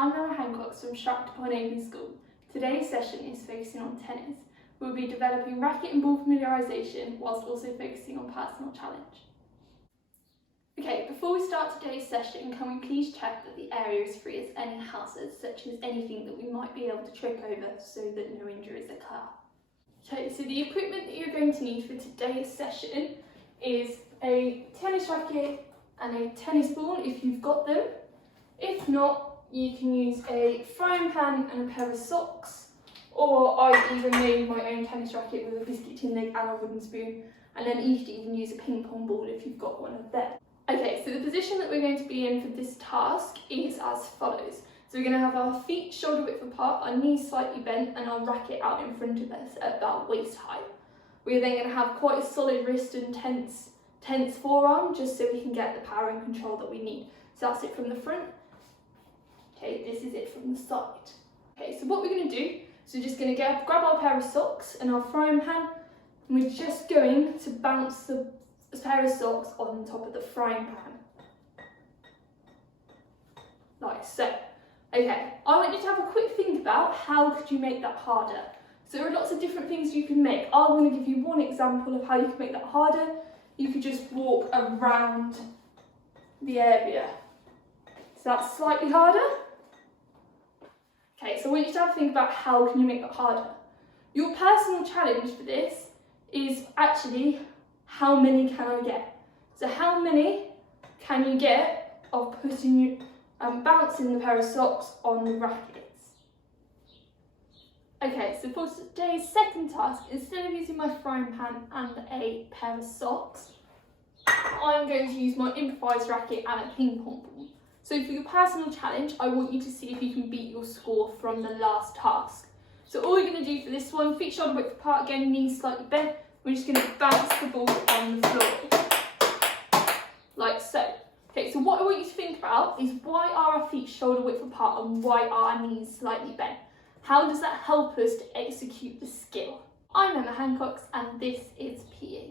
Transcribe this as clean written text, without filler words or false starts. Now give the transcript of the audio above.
I'm Emma Hancock from Stratford upon Avon School. Today's session is focusing on tennis. We'll be developing racket and ball familiarisation whilst also focusing on personal challenge. Okay, before we start today's session, can we please check that the area is free of any hazards, such as anything that we might be able to trip over so that no injuries occur. Okay, so the equipment that you're going to need for today's session is a tennis racket and a tennis ball if you've got them. If not, you can use a frying pan and a pair of socks, or I even made my own tennis racket with a biscuit tin lid and a wooden spoon, and then you could even use a ping pong ball if you've got one of them. Okay, so the position that we're going to be in for this task is as follows. So we're going to have our feet shoulder width apart, our knees slightly bent, and our racket out in front of us at about waist height. We're then going to have quite a solid wrist and tense forearm, just so we can get the power and control that we need. So that's it from the front. Okay, this is it from the side. Okay, so what we're going to do is we're just going to grab our pair of socks and our frying pan, and we're just going to bounce the pair of socks on top of the frying pan. Like so. Okay, I want you to have a quick think about how could you make that harder. So there are lots of different things you can make. I'm going to give you one example of how you can make that harder. You could just walk around the area. So that's slightly harder. Okay, so I want you to have a think about how can you make that harder. Your personal challenge for this is actually how many can I get? So how many can you get of bouncing the pair of socks on the rackets? Okay, so for today's second task, instead of using my frying pan and a pair of socks, I'm going to use my improvised racket and a ping pong ball. So for your personal challenge, I want you to see if you can beat your score from the last task. So all you're going to do for this one, feet shoulder width apart, again, knees slightly bent, we're just going to bounce the ball on the floor, like so. Okay, so what I want you to think about is why are our feet shoulder width apart and why are our knees slightly bent? How does that help us to execute the skill? I'm Emma Hancock and this is PE.